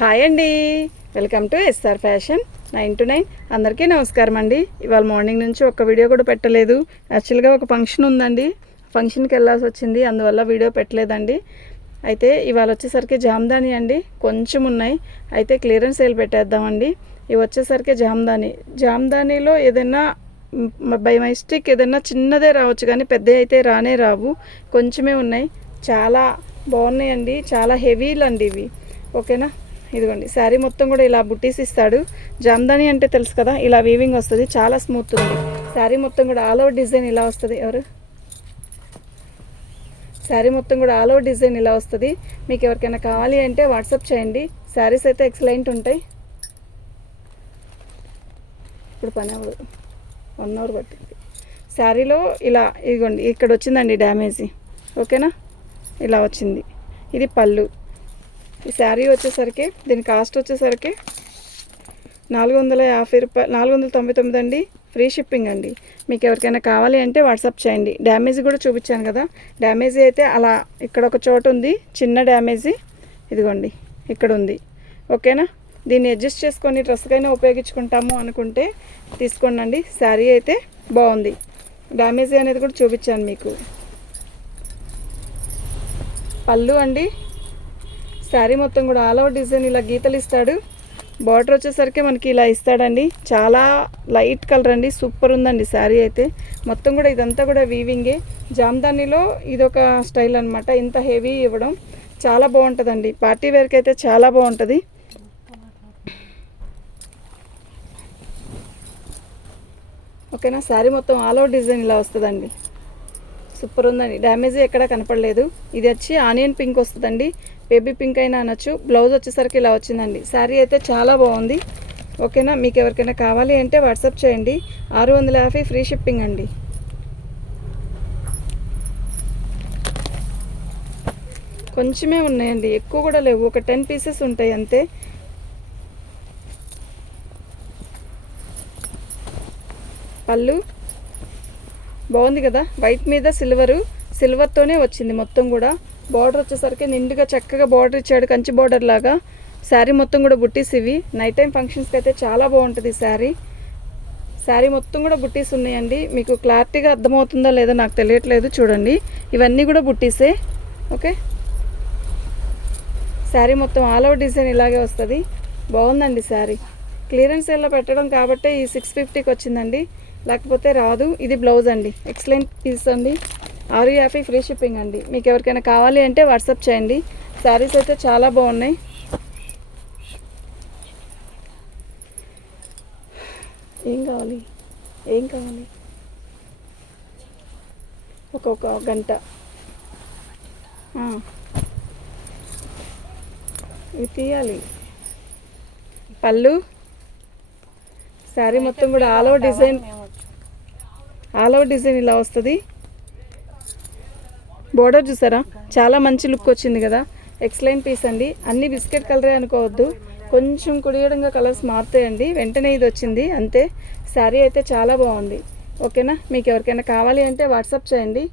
Hi అండి, welcome to SR fashion 9 to 9. అందరికీ నమస్కారం అండి. ఇవాళ మార్నింగ్ నుంచి ఒక్క వీడియో కూడా పెట్టలేదు. యాక్చువల్గా ఒక ఫంక్షన్ ఉందండి, ఫంక్షన్కి వెళ్ళాల్సి వచ్చింది, అందువల్ల వీడియో పెట్టలేదండి. అయితే ఇవాళ వచ్చేసరికి జామ్దాని అండి, కొంచెం ఉన్నాయి. అయితే క్లియరెన్స్ సేల్ పెట్టేద్దామండి. ఇవి వచ్చేసరికి జామ్దానీలో ఏదైనా బై మిస్టేక్ ఏదైనా చిన్నదే రావచ్చు, కానీ పెద్ద అయితే రానే రావు. కొంచెమే ఉన్నాయి, చాలా బాగున్నాయండి, చాలా హెవీలు అండి ఇవి. ఓకేనా, ఇదిగోండి శారీ మొత్తం కూడా ఇలా బుట్టీస్ ఇస్తాడు. జామ్దాని అంటే తెలుసు కదా, ఇలా వీవింగ్ వస్తుంది, చాలా స్మూత్ ఉంది. శారీ మొత్తం కూడా ఆల్ ఓవర్ డిజైన్ ఇలా వస్తుంది. శారీ మొత్తం కూడా ఆల్ ఓవర్ డిజైన్ ఇలా వస్తుంది. మీకు ఎవరికైనా కావాలి అంటే వాట్సాప్ చేయండి. శారీస్ అయితే ఎక్సలెంట్ ఉంటాయి. ఇప్పుడు పని అవ్వదు, 1 hour పట్టింది. శారీలో ఇలా ఇదిగోండి ఇక్కడ వచ్చిందండి డ్యామేజీ. ఓకేనా, ఇలా వచ్చింది. ఇది పళ్ళు. ఈ శారీ వచ్చేసరికి దీని కాస్ట్ వచ్చేసరికి 450 రూపాయలు, 499 అండి. ఫ్రీ షిప్పింగ్ అండి. మీకు ఎవరికైనా కావాలి అంటే వాట్సాప్ చేయండి. డ్యామేజీ కూడా చూపించాను కదా, డ్యామేజీ అయితే అలా ఇక్కడ ఒక చోటు ఉంది, చిన్న డ్యామేజీ ఇదిగోండి ఇక్కడ ఉంది. ఓకేనా, దీన్ని అడ్జస్ట్ చేసుకొని డ్రెస్కైనా ఉపయోగించుకుంటాము అనుకుంటే తీసుకోండి. శారీ అయితే బాగుంది. డ్యామేజీ అనేది కూడా చూపించాను మీకు. పళ్ళు అండి, శారీ మొత్తం కూడా ఆల్ ఓవర్ డిజైన్ ఇలా గీతలు ఇస్తాడు. బార్డర్ వచ్చేసరికి మనకి ఇలా ఇస్తాడండి, చాలా లైట్ కలర్ అండి, సూపర్ ఉందండి శారీ అయితే. మొత్తం కూడా ఇదంతా కూడా వీవింగే. జామ్దానీలో ఇదొక స్టైల్ అనమాట, ఇంత హెవీ ఇవ్వడం చాలా బాగుంటుందండి. పార్టీ వేర్కి అయితే చాలా బాగుంటుంది. ఓకేనా, శారీ మొత్తం ఆల్ ఓవర్ డిజైన్ ఇలా వస్తుందండి, సూపర్ ఉందండి. డ్యామేజీ ఎక్కడా కనపడలేదు. ఇది వచ్చి ఆనియన్ పింక్ వస్తుందండి, బేబీ పింక్ అయినా అనొచ్చు. బ్లౌజ్ వచ్చేసరికి ఇలా వచ్చిందండి. శారీ అయితే చాలా బాగుంది. ఓకేనా, మీకు ఎవరికైనా కావాలి అంటే వాట్సాప్ చేయండి. 650 ఫ్రీ షిప్పింగ్ అండి. కొంచెమే ఉన్నాయండి, ఎక్కువ కూడా లేవు, ఒక 10 పీసెస్ ఉంటాయి అంతే. పళ్ళు బాగుంది కదా, వైట్ మీద సిల్వర్తోనే వచ్చింది మొత్తం కూడా. బార్డర్ వచ్చేసరికి నిండుగా చక్కగా బార్డర్ ఇచ్చాడు, కంచి బార్డర్ లాగా. శారీ మొత్తం కూడా బుట్టీస్ ఇవి. నైట్ టైం ఫంక్షన్స్కి అయితే చాలా బాగుంటుంది శారీ మొత్తం కూడా బుట్టీస్ ఉన్నాయండి. మీకు క్లారిటీగా అర్థమవుతుందో లేదో నాకు తెలియట్లేదు, చూడండి ఇవన్నీ కూడా బుట్టీసే. ఓకే, శారీ మొత్తం ఆల్ ఓవర్ డిజైన్ ఇలాగే వస్తుంది. బాగుందండి శారీ. క్లియరెన్స్ సేల్లో పెట్టడం కాబట్టి ఈ 650కి వచ్చిందండి, లేకపోతే రాదు. ఇది బ్లౌజ్ అండి, ఎక్సలెంట్ పీస్ అండి. 650 ఫ్రీ షిప్పింగ్ అండి. మీకు ఎవరికైనా కావాలి అంటే వాట్సాప్ చేయండి. శారీస్ అయితే చాలా బాగున్నాయి. ఏం కావాలి ఒక్కొక్క గంట ఇవి తీయాలి. పళ్ళు, శారీ మొత్తం కూడా ఆల్ ఓవర్ డిజైన్ ఇలా వస్తుంది. బోర్డర్ చూసారా, చాలా మంచి లుక్ వచ్చింది కదా, ఎక్సలెంట్ పీస్ అండి. అన్ని బిస్కెట్ కలరే అనుకోవద్దు, కొంచెం కుడియడంగా కలర్స్ మారుతాయండి. వెంటనే ఇది వచ్చింది అంతే. శారీ అయితే చాలా బాగుంది. ఓకేనా, మీకు ఎవరికైనా కావాలి అంటే వాట్సాప్ చేయండి.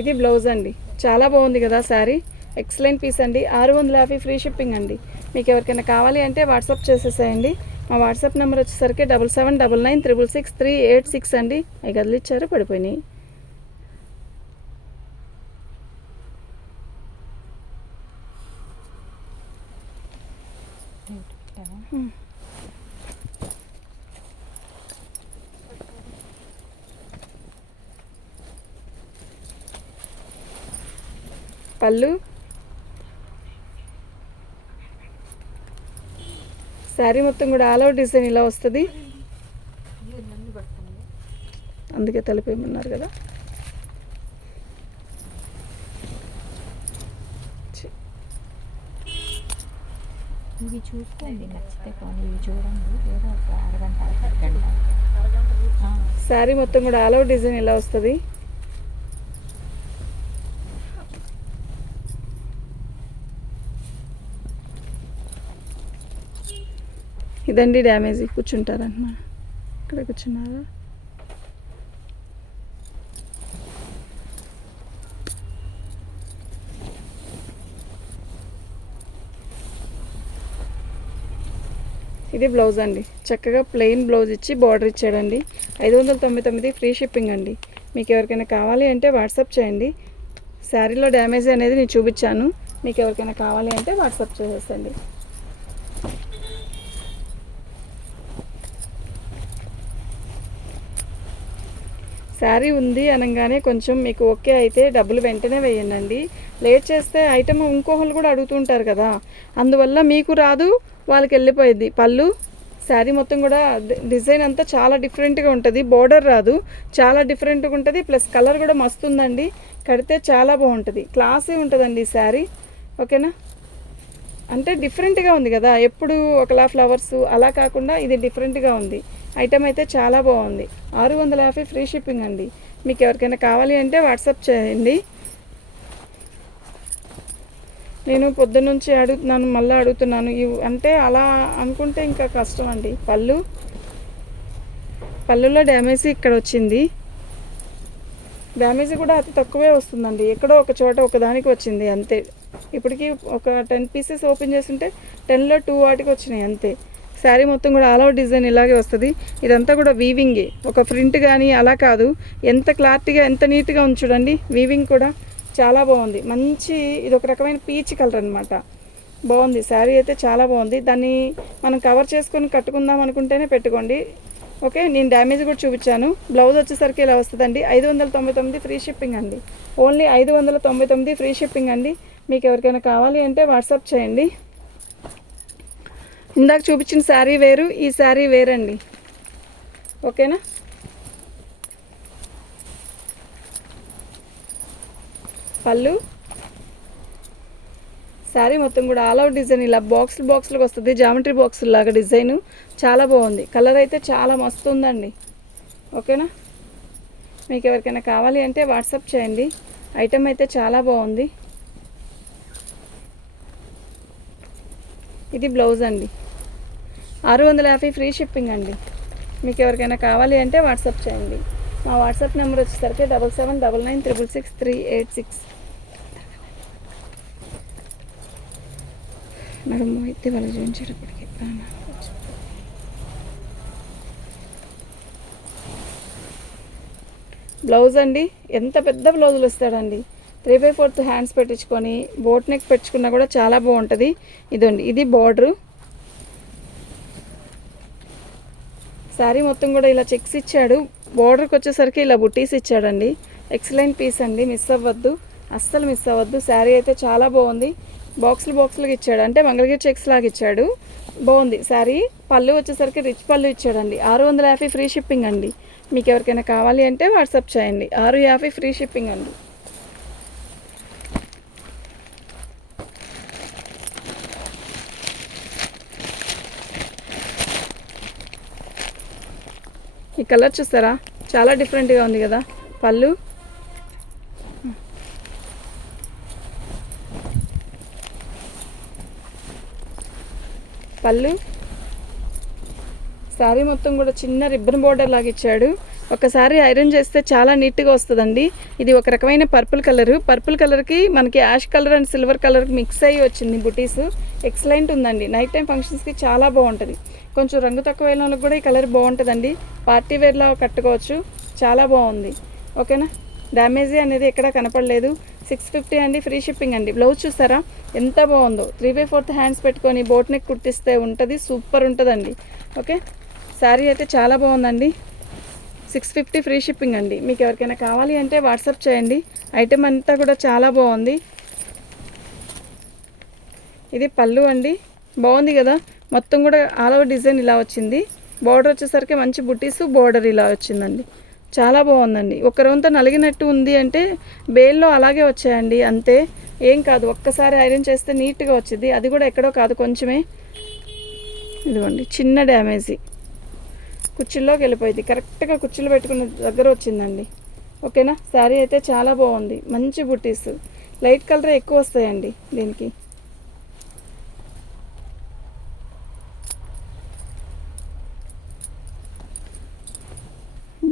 ఇది బ్లౌజ్ అండి, చాలా బాగుంది కదా శారీ, ఎక్సలెంట్ పీస్ అండి. 650 ఫ్రీ షిప్పింగ్ అండి. మీకు ఎవరికైనా కావాలి అంటే వాట్సాప్ చేసేసేయండి. మా వాట్సాప్ నెంబర్ వచ్చేసరికి 7799966386 అండి. అవి కదిలిచ్చారు, పడిపోయినాయి. పళ్ళు, శారీ మొత్తం కూడా ఆల్ ఓవర్ డిజైన్ ఇలా వస్తుంది. అందుకే తలిపేయమన్నారు కదా. ఇవి చూసుకోండి, నచ్చితే కొన్ని ఇవి చూడండి, ఏదో ఒక అరగంట. శారీ మొత్తం కూడా ఆల్ ఓవర్ డిజైన్ ఇలా వస్తుంది. ఇదండి డ్యామేజ్. కూర్చుంటారన్నమాట, ఇక్కడ కూర్చున్నారా. ఇది బ్లౌజ్ అండి, చక్కగా ప్లెయిన్ బ్లౌజ్ ఇచ్చి బార్డర్ ఇచ్చాడండి. 599 ఫ్రీ షిప్పింగ్ అండి. మీకు ఎవరికైనా కావాలి అంటే వాట్సాప్ చేయండి. శారీలో డ్యామేజ్ అనేది నేను చూపించాను, మీకు ఎవరికైనా కావాలి అంటే వాట్సాప్ చేసేసండి. శారీ ఉంది అనగానే కొంచెం మీకు ఓకే అయితే డబ్బులు వెంటనే వేయండి. లేట్ చేస్తే ఐటమ్ ఇంకోళ్ళు కూడా అడుగుతుంటారు కదా, అందువల్ల మీకు రాదు, వాళ్ళకి వెళ్ళిపోయింది. పళ్ళు శారీ మొత్తం కూడా డిజైన్ అంతా చాలా డిఫరెంట్గా ఉంటుంది. బోర్డర్ రాదు, చాలా డిఫరెంట్గా ఉంటుంది. ప్లస్ కలర్ కూడా మస్తు ఉందండి, కడితే చాలా బాగుంటుంది, క్లాసీ ఉంటుందండి ఈ శారీ. ఓకేనా, అంటే డిఫరెంట్గా ఉంది కదా, ఎప్పుడు ఒకలా ఫ్లవర్స్ అలా కాకుండా ఇది డిఫరెంట్గా ఉంది. ఐటమ్ అయితే చాలా బాగుంది. 650 ఫ్రీ షిప్పింగ్ అండి. మీకు ఎవరికైనా కావాలి అంటే వాట్సాప్ చేయండి. నేను పొద్దున్నుంచి అడుగుతున్నాను, మళ్ళీ అడుగుతున్నాను. అంటే అలా అనుకుంటే ఇంకా కష్టం అండి. పళ్ళులో డ్యామేజ్ ఇక్కడ వచ్చింది. డ్యామేజ్ కూడా అతి తక్కువే వస్తుందండి, ఎక్కడో ఒక చోట ఒకదానికి వచ్చింది అంతే. ఇప్పటికి ఒక 10 పీసెస్ ఓపెన్ చేస్తుంటే 10లో 2 వాటికి వచ్చినాయి అంతే. శారీ మొత్తం కూడా ఆల్ ఓవర్ డిజైన్ ఇలాగే వస్తుంది. ఇదంతా కూడా వీవింగే, ఒక ప్రింట్ కానీ అలా కాదు. ఎంత క్లారిటీగా ఎంత నీట్గా ఉంది చూడండి. వీవింగ్ కూడా చాలా బాగుంది. మంచి ఇది ఒక రకమైన పీచ్ కలర్ అనమాట. బాగుంది శారీ అయితే చాలా బాగుంది. దాన్ని మనం కవర్ చేసుకొని కట్టుకుందాం అనుకుంటేనే పెట్టుకోండి. ఓకే, నేను డ్యామేజ్ కూడా చూపించాను. బ్లౌజ్ వచ్చేసరికి ఇలా వస్తుందండి. 599 ఫ్రీ షిప్పింగ్ అండి. ఓన్లీ 599 ఫ్రీ షిప్పింగ్ అండి. మీకు ఎవరికైనా కావాలి అంటే వాట్సాప్ చేయండి. ఇందాక చూపించిన శారీ వేరు, ఈ శారీ వేరండి. ఓకేనా, పళ్ళు శారీ మొత్తం కూడా ఆల్ అవుట్ డిజైన్ ఇలా బాక్స్లకు వస్తుంది, జామెట్రీ బాక్స్ లాగా డిజైను చాలా బాగుంది. కలర్ అయితే చాలా మస్తు ఉందండి. ఓకేనా, మీకు ఎవరికైనా కావాలి అంటే వాట్సాప్ చేయండి. ఐటమ్ అయితే చాలా బాగుంది. ఇది బ్లౌజ్ అండి. 650 ఫ్రీ షిప్పింగ్ అండి. మీకు ఎవరికైనా కావాలి అంటే వాట్సాప్ చేయండి. మా వాట్సాప్ నెంబర్ వచ్చేసరికి 7799666386. నడుము అయితే వాళ్ళు చూపించేటప్పటికి బ్లౌజ్ అండి. ఎంత పెద్ద బ్లౌజులు వస్తాడండి. 3/4 హ్యాండ్స్ పెట్టించుకొని బోట్ నెక్ పెట్టుకున్నా కూడా చాలా బాగుంటుంది. ఇదండి, ఇది బార్డరు. శారీ మొత్తం కూడా ఇలా చెక్స్ ఇచ్చాడు. బార్డర్కి వచ్చేసరికి ఇలా బుట్టీస్ ఇచ్చాడండి. ఎక్సలెంట్ పీస్ అండి, మిస్ అవ్వద్దు, అస్సలు మిస్ అవ్వద్దు. శారీ అయితే చాలా బాగుంది. బాక్సులుగా ఇచ్చాడు, అంటే మంగళగిరి చెక్స్ లాగా ఇచ్చాడు. బాగుంది శారీ. పళ్ళు వచ్చేసరికి రిచ్ పళ్ళు ఇచ్చాడండి. 650 ఫ్రీ షిప్పింగ్ అండి. మీకు ఎవరికైనా కావాలి అంటే వాట్సాప్ చేయండి. 650 ఫ్రీ షిప్పింగ్ అండి. ఈ కలర్ చూస్తారా, చాలా డిఫరెంట్గా ఉంది కదా. పళ్ళు శారీ మొత్తం కూడా చిన్న రిబ్బన్ బోర్డర్ లాగా ఇచ్చాడు. ఒకసారి ఐరన్ చేస్తే చాలా నీట్గా వస్తుందండి. ఇది ఒక రకమైన పర్పుల్ కలర్కి మనకి యాష్ కలర్ అండ్ సిల్వర్ కలర్కి మిక్స్ అయ్యి వచ్చింది బుటీస్. ఎక్సలెంట్ ఉందండి. నైట్ టైం ఫంక్షన్స్కి చాలా బాగుంటుంది. కొంచెం రంగు తక్కువ అయిన కూడా ఈ కలర్ బాగుంటుందండి. పార్టీ వేర్లా కట్టుకోవచ్చు, చాలా బాగుంది. ఓకేనా, డ్యామేజీ అనేది ఎక్కడా కనపడలేదు. 650 అండి, ఫ్రీ షిప్పింగ్ అండి. బ్లౌజ్ చూస్తారా ఎంత బాగుందో. 3/4 హ్యాండ్స్ పెట్టుకొని బోట్ నెక్ కుట్టిస్తే ఉంటుంది, సూపర్ ఉంటుందండి. ఓకే, శారీ అయితే చాలా బాగుందండి. 650 ఫ్రీ షిప్పింగ్ అండి. మీకు ఎవరికైనా కావాలి అంటే వాట్సాప్ చేయండి. ఐటెం అంతా కూడా చాలా బాగుంది. ఇది పళ్ళు అండి, బాగుంది కదా. మొత్తం కూడా ఆల్ ఓవర్ డిజైన్ ఇలా వచ్చింది. బార్డర్ వచ్చేసరికి మంచి బుటీస్, బార్డర్ ఇలా వచ్చిందండి. చాలా బాగుందండి. ఒక రౌండ్తో నలిగినట్టు ఉంది అంటే బేల్లో అలాగే వచ్చాయండి, అంతే, ఏం కాదు. ఒక్కసారి ఐరన్ చేస్తే నీట్గా వచ్చింది. అది కూడా ఎక్కడో కాదు, కొంచెమే. ఇదిగోండి, చిన్న డ్యామేజీ కుర్చీల్లోకి వెళ్ళిపోయింది. కరెక్ట్గా కుర్చీలు పెట్టుకున్న దగ్గర వచ్చిందండి. ఓకేనా, శారీ అయితే చాలా బాగుంది. మంచి బుటీస్, లైట్ కలర్ ఎక్కువ వస్తాయండి దీనికి.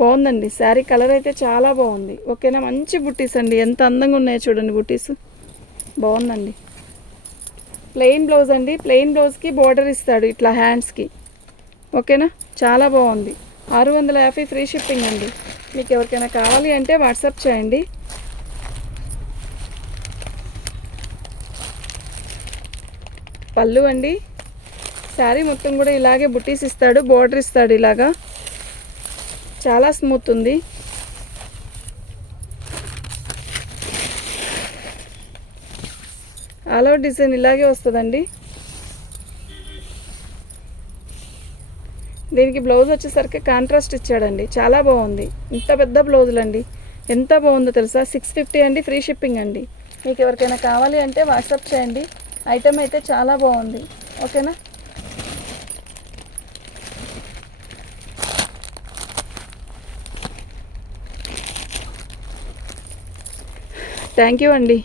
బాగుందండి శారీ, కలర్ అయితే చాలా బాగుంది. ఓకేనా, మంచి బుట్టీస్ అండి, ఎంత అందంగా ఉన్నాయో చూడండి బుట్టీస్. బాగుందండి. ప్లెయిన్ బ్లౌజ్ అండి. ప్లెయిన్ బ్లౌజ్కి బార్డర్ ఇస్తాడు ఇట్లా హ్యాండ్స్కి. ఓకేనా, చాలా బాగుంది. 650 ఫ్రీ షిప్పింగ్ అండి. మీకు ఎవరికైనా కావాలి అంటే వాట్సాప్ చేయండి. పళ్ళు అండి, శారీ మొత్తం కూడా ఇలాగే బుట్టీస్ ఇస్తాడు, బోర్డర్ ఇస్తాడు ఇలాగా, చాలా స్మూత్ ఉంది. ఆల్ ఓవర్ డిజైన్ ఇలాగే వస్తుందండి. దీనికి బ్లౌజ్ వచ్చేసరికి కాంట్రాస్ట్ ఇచ్చాడండి, చాలా బాగుంది. ఇంత పెద్ద బ్లౌజులు అండి, ఎంత బాగుందో తెలుసా. 650 అండి, ఫ్రీ షిప్పింగ్ అండి. మీకు ఎవరికైనా కావాలి అంటే వాట్సాప్ చేయండి. ఐటమ్ అయితే చాలా బాగుంది. ఓకేనా. థ్యాంక్ యూ అండి.